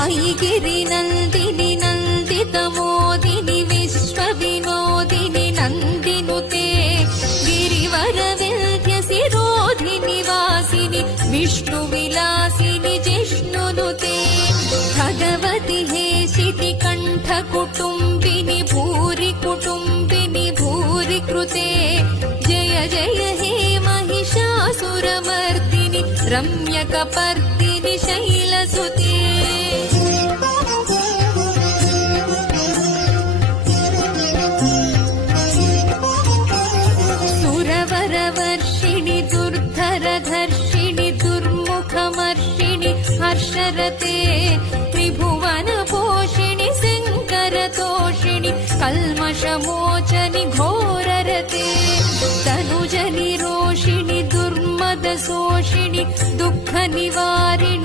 ऐगिरि नन्दिनि नन्दितमोदिनि विश्वविनोदिनि नन्दिनुते गिरिवरविन्ध्यसिरोधिनि वासिनि विष्णुविलासिनि जिष्णुनुते भगवति हेशिति कण्ठकुटुम्बिनि भूरि कुटुम्बिनि भूरि कृते जय जय हे महिषासुरमर्दिनि रम्यकपर्दिनि शैलसुते सुरवरवर्षिणि दुर्धरधर्षिणि दुर्मुखमर्षिणि हर्षरते त्रिभुवनपोषिणि शङ्करतोषिणि कल्मषमोचनि घोररते तनुजनिरोषिणि दुर्मदशोषिणि दुःखनिवारिणि